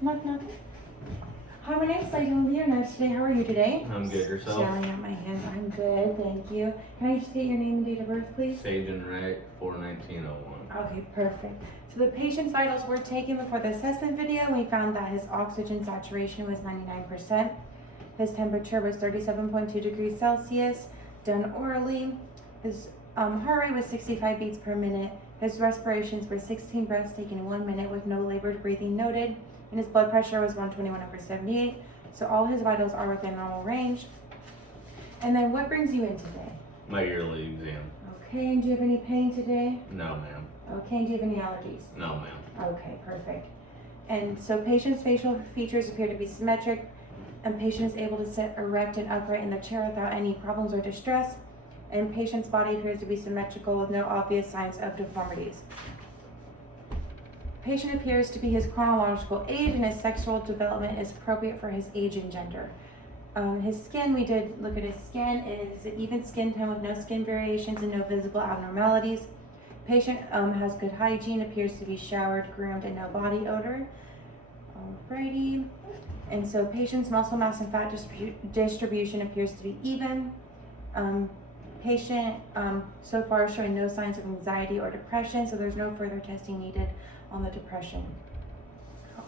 Knock, knock. Hi, my name's Sage. I'm your nurse today. How are you today? I'm good. Yourself? Showing out my hands. I'm good, thank you. Can I just get your name and date of birth, please? Sage and Wright, 4/19/01. Okay, perfect. So the patient's vitals were taken before the assessment video. We found that his oxygen saturation was 99%. His temperature was 37.2 degrees Celsius, done orally. His heart rate was 65 beats per minute. His respirations were 16 breaths taken in 1 minute with no labored breathing noted. And his blood pressure was 121/78. So all his vitals are within normal range. And then what brings you in today? My yearly exam. Okay, and do you have any pain today? No, ma'am. Okay, and do you have any allergies? No, ma'am. Okay, perfect. And so patient's facial features appear to be symmetric, and patient is able to sit erect and upright in the chair without any problems or distress. And patient's body appears to be symmetrical with no obvious signs of deformities. Patient appears to be his chronological age, and his sexual development is appropriate for his age and gender. His skin, we did look at his skin, is an even skin tone with no skin variations and no visible abnormalities. Patient has good hygiene, appears to be showered, groomed, and no body odor. Alrighty. And so patient's muscle mass and fat distribution appears to be even. Patient so far is showing no signs of anxiety or depression, so there's no further testing needed on the depression.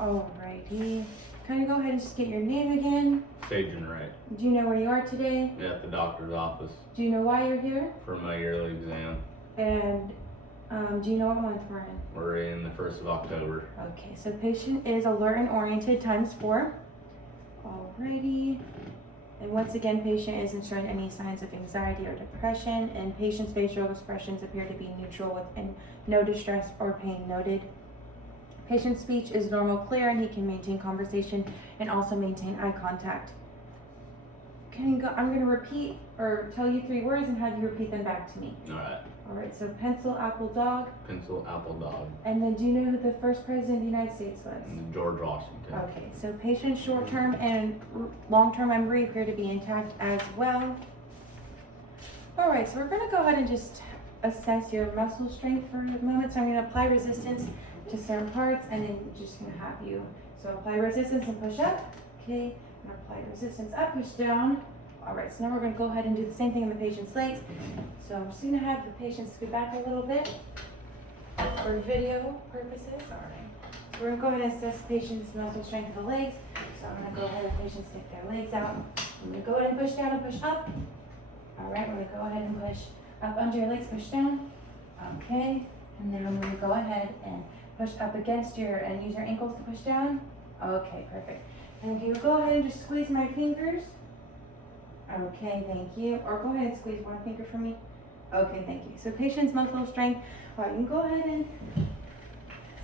Alrighty. Can you go ahead and just get your name again? Sage and Wright. Do you know where you are today? At the doctor's office Do you know why you're here? for my yearly exam. And do you know what month we're in? We're in the 1st of October. Okay, so patient is alert and oriented ×4. Alrighty. And once again, patient isn't showing any signs of anxiety or depression, and patient's facial expressions appear to be neutral with no distress or pain noted. Patient's speech is normal, clear, and he can maintain conversation and also maintain eye contact. Can you go? I'm going to repeat or tell you 3 words and have you repeat them back to me. Alright, so pencil, apple, dog. Pencil, apple, dog. And then do you know who the first president of the United States was? George Washington. Okay, so patient's short-term and long-term memory appear to be intact as well. Alright, so we're going to go ahead and just assess your muscle strength for a moment. So I'm going to apply resistance to certain parts, and then just going to have you, so apply resistance and push up. Okay, and apply resistance up, push down. Alright, so now we're going to go ahead and do the same thing in the patient's legs. So I'm just going to have the patient scoot back a little bit for video purposes. Alright, so we're going to go ahead and assess the patient's muscle strength of the legs. So I'm going to go ahead and patient stick their legs out. I'm going to go ahead and push down and push up. Alright, we're going to go ahead and push up under your legs, push down. Okay, and then I'm going to go ahead and push up against your, and use your ankles to push down. Okay, perfect. And okay, we'll go ahead and just squeeze my fingers. Okay, thank you. Or go ahead and squeeze one finger for me. Okay, thank you. So patient's muscle strength. All right, you can go ahead and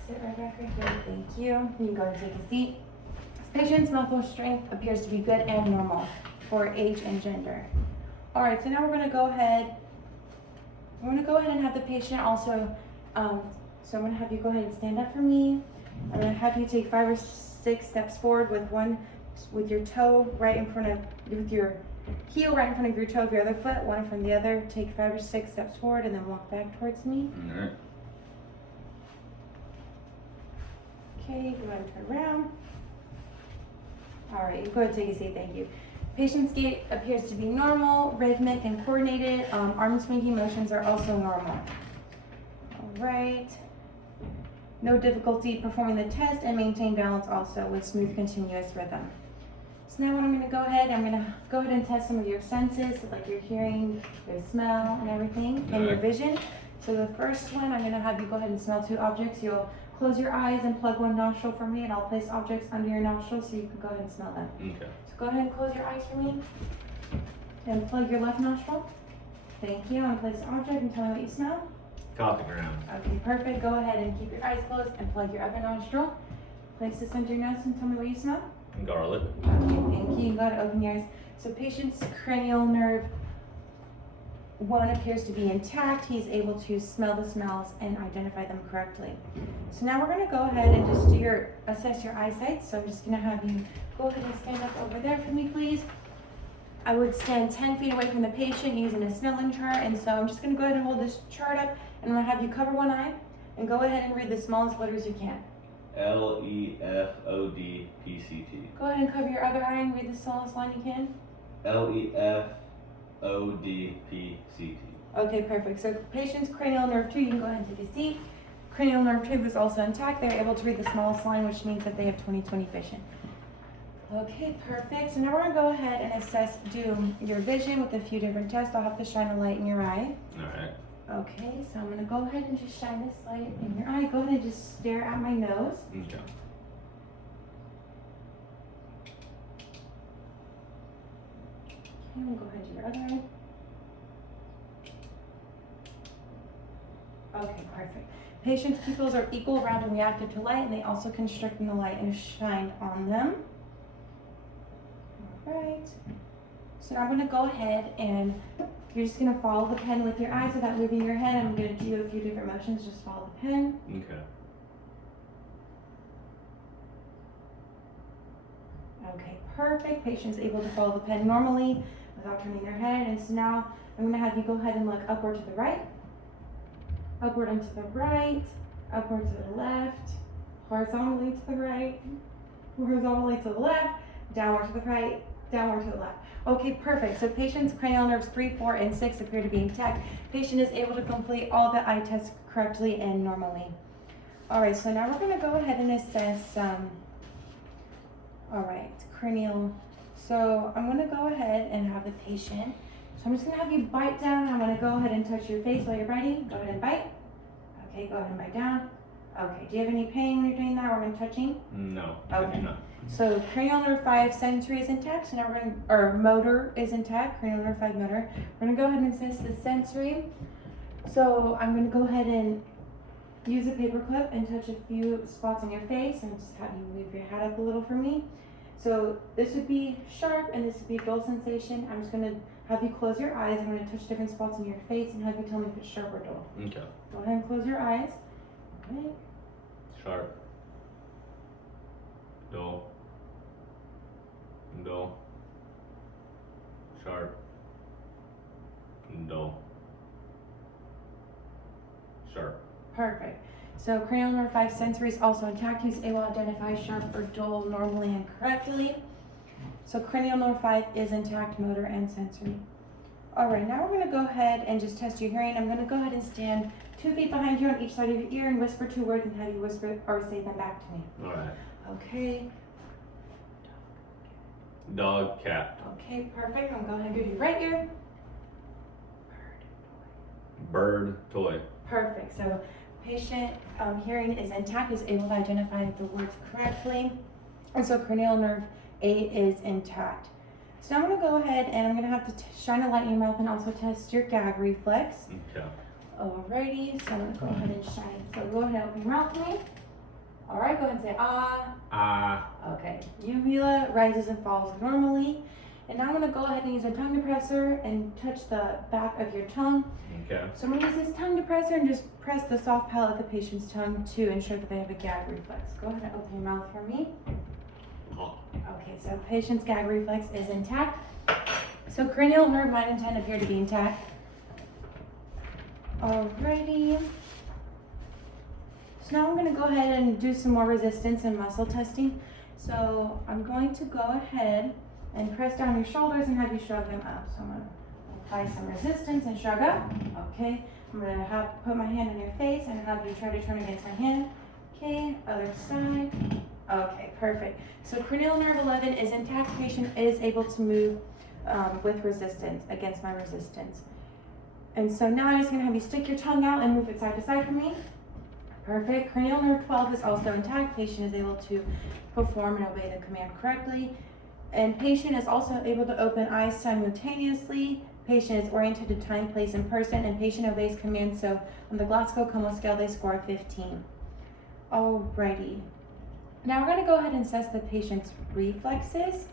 sit right back right here. Thank you. You can go and take a seat. Patient's muscle strength appears to be good and normal for age and gender. All right, so now we're going to go ahead. We're going to go ahead and have the patient also. So I'm going to have you go ahead and stand up for me. I'm going to have you take 5 or 6 steps forward with your toe right in front of, with your heel right in front of your toe of your other foot, one from the other. Take 5 or 6 steps forward and then walk back towards me. Alright. Okay, go ahead and turn around. Alright, you go ahead and take a seat, thank you. Patient's gait appears to be normal, rhythmic, and coordinated. Arm swinging motions are also normal. Alright. No difficulty performing the test, and maintain balance also with smooth, continuous rhythm. So now what I'm going to go ahead and test some of your senses, like your hearing, your smell, and everything, and your vision. So the first one, I'm going to have you go ahead and smell 2 objects. You'll close your eyes and plug one nostril for me, and I'll place objects under your nostril so you can go ahead and smell them. Okay. So go ahead and close your eyes for me, and plug your left nostril. Thank you. I'm going to place an object and tell me what you smell. Coffee ground. Okay, perfect. Go ahead and keep your eyes closed and plug your other nostril. Place this under your nose and tell me what you smell. Garlic. Okay, thank you. You gotta open your eyes. So patient's cranial nerve 1 appears to be intact. He's able to smell the smells and identify them correctly. So now we're gonna go ahead and just assess your eyesight. So I'm just gonna have you go ahead and stand up over there for me, please. I would stand 10 feet away from the patient using a Snellen chart, and so I'm just gonna go ahead and hold this chart up, and I'm gonna have you cover one eye and go ahead and read the smallest letters you can. LEFODPCT. Go ahead and cover your other eye and read the smallest line you can. LEFODPCT. Okay, perfect. So patient's cranial nerve 2, you can go ahead and take a seat. Cranial nerve 2 is also intact. They're able to read the smallest line, which means that they have 20/20 vision. Okay, perfect. So now we're gonna go ahead and do your vision with a few different tests. I'll have to shine a light in your eye. Alright. Okay, so I'm gonna go ahead and just shine this light in your eye. Go ahead and just stare at my nose. Okay. Okay, we'll go ahead to your other eye. Okay, perfect. Patient's pupils are equal, round, and reactive to light, and they also constrict when the light is shined on them. Alright. So now I'm going to go ahead and you're just going to follow the pen with your eyes without moving your head. I'm going to do a few different motions. Just follow the pen. Okay. Okay, perfect. Patient's able to follow the pen normally without turning their head. And so now I'm going to have you go ahead and look upward to the right, upward and to the right, upward to the left, horizontally to the right, horizontally to the left, downward to the right, downward to the left. Okay, perfect. So patient's cranial nerves 3, 4, and 6 appear to be intact. Patient is able to complete all the eye tests correctly and normally. All right, so now we're going to go ahead and assess, all right, cranial. So I'm going to go ahead and have the patient. So I'm just going to have you bite down. I'm going to go ahead and touch your face while you're biting. Go ahead and bite. Okay, go ahead and bite down. Okay, do you have any pain when you're doing that or when touching? No, I Okay. do not. So cranial nerve 5 sensory is intact. So now we're going to, or motor is intact, cranial nerve 5 motor. We're going to go ahead and assess the sensory. So I'm going to go ahead and use a paper clip and touch a few spots on your face and just have you move your head up a little for me. So this would be sharp and this would be dull sensation. I'm just going to have you close your eyes. I'm going to touch different spots on your face and have you tell me if it's sharp or dull. Okay. Go ahead and close your eyes. Okay. Sharp. Dull. Dull. Sharp. Dull. Sharp. Perfect. So cranial nerve 5 sensory is also intact. He's able to identify sharp or dull normally and correctly. So cranial nerve 5 is intact, motor and sensory. All right, now we're going to go ahead and just test your hearing. I'm going to go ahead and stand 2 feet behind you on each side of your ear and whisper 2 words and have you whisper or say them back to me. Alright. Okay. Dog, cat. Okay, perfect. I'm going to go ahead and do your right ear. Bird, toy. Perfect. So patient hearing is intact, is able to identify the words correctly. And so cranial nerve 8 is intact. So now I'm going to go ahead and I'm going to have to shine a light in your mouth and also test your gag reflex. Okay. Alrighty, so I'm going to go ahead and shine. So go ahead and open your mouth to me. Alright, go ahead and say ah. Ah. Okay, uvula rises and falls normally. And now I'm going to go ahead and use a tongue depressor and touch the back of your tongue. Okay. So I'm going to use this tongue depressor and just press the soft palate of the patient's tongue to ensure that they have a gag reflex. Go ahead and open your mouth for me. Okay, so patient's gag reflex is intact. So cranial nerve 9 and 10 appear to be intact. Alrighty. So now I'm going to go ahead and do some more resistance and muscle testing. So I'm going to go ahead and press down your shoulders and have you shrug them up. So I'm going to apply some resistance and shrug up. Okay. I'm going to put my hand on your face and have you try to turn against my hand. Okay. Other side. Okay. Perfect. So cranial nerve 11 is intact. Patient is able to move with resistance against my resistance. And so now I'm just going to have you stick your tongue out and move it side to side for me. Perfect. Cranial nerve 12 is also intact. Patient is able to perform and obey the command correctly. And patient is also able to open eyes simultaneously. Patient is oriented to time, place, and person, and patient obeys commands. So on the Glasgow-Coma scale, they score a 15. Alrighty. Now we're going to go ahead and assess the patient's reflexes.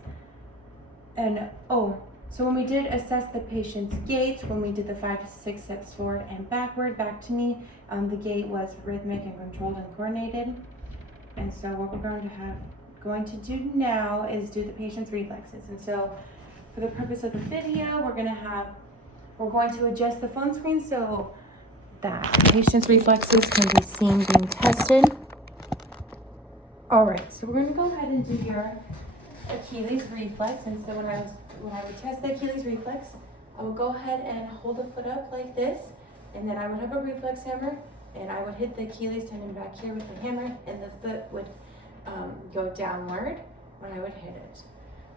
And so when we did assess the patient's gait, when we did the 5 to 6 steps forward and backward, back to me, the gait was rhythmic and controlled and coordinated. And so what we're going to do now is do the patient's reflexes. And so for the purpose of the video, we're going to adjust the phone screen so that patient's reflexes can be seen being tested. All right, so we're gonna go ahead and do your Achilles reflex. And so when I would test the Achilles reflex, I would go ahead and hold the foot up like this, and then I would have a reflex hammer, and I would hit the Achilles tendon back here with the hammer, and the foot would go downward when I would hit it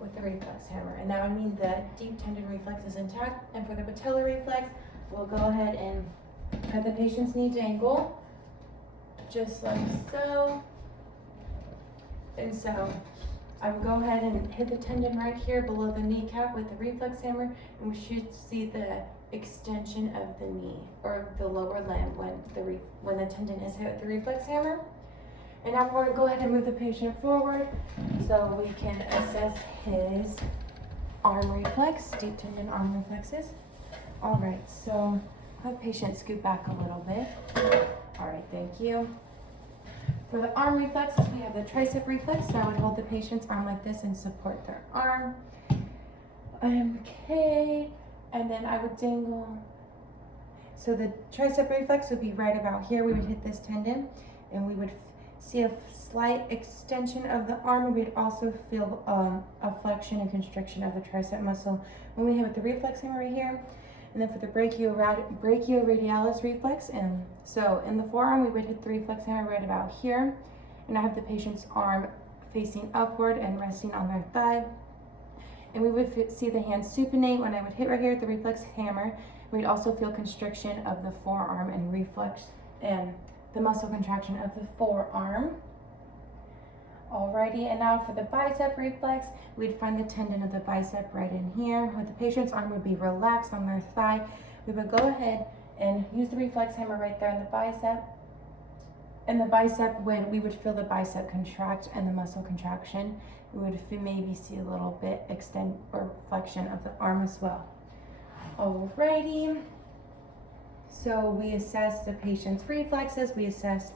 with the reflex hammer. And that would mean the deep tendon reflex is intact. And for the patellar reflex, we'll go ahead and cut the patient's knee to ankle, just like so. And so I would go ahead and hit the tendon right here below the kneecap with the reflex hammer, and we should see the extension of the knee or the lower limb when the tendon is hit with the reflex hammer. And now we're going to go ahead and move the patient forward so we can assess his arm reflex, deep tendon arm reflexes. All right, so have the patient scoot back a little bit. All right, thank you. For the arm reflexes, we have the tricep reflex. So I would hold the patient's arm like this and support their arm. Okay, and then I would dangle. So the tricep reflex would be right about here. We would hit this tendon, and we would see a slight extension of the arm. We'd also feel a flexion and constriction of the tricep muscle when we hit with the reflex hammer right here. And then for the brachioradialis reflex, and so in the forearm, we would hit the reflex hammer right about here. And I have the patient's arm facing upward and resting on their thigh. And we would see the hand supinate when I would hit right here with the reflex hammer. We'd also feel constriction of the forearm and reflex and the muscle contraction of the forearm. Alrighty, and now for the bicep reflex, we'd find the tendon of the bicep right in here. With the patient's arm would be relaxed on their thigh. We would go ahead and use the reflex hammer right there in the bicep. And the bicep, we would feel the bicep contract and the muscle contraction. We would maybe see a little bit extend or flexion of the arm as well. Alrighty. So we assess the patient's reflexes, we assess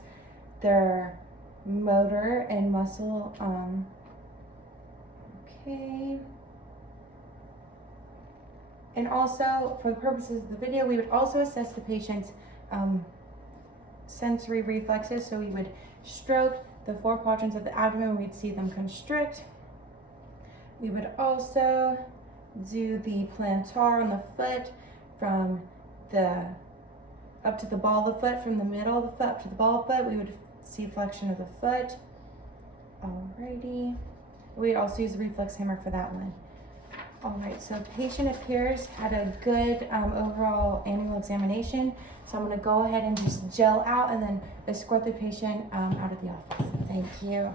their motor and muscle, okay. And also, for the purposes of the video, we would also assess the patient's sensory reflexes. So we would stroke the four quadrants of the abdomen, we'd see them constrict. We would also do the plantar on the foot from the up to the ball of the foot, from the middle of the foot up to the ball of the foot. We would see flexion of the foot. Alrighty. We'd also use the reflex hammer for that one. Alright, so patient appears had a good overall annual examination. So I'm going to go ahead and just gel out and then escort the patient out of the office. Thank you.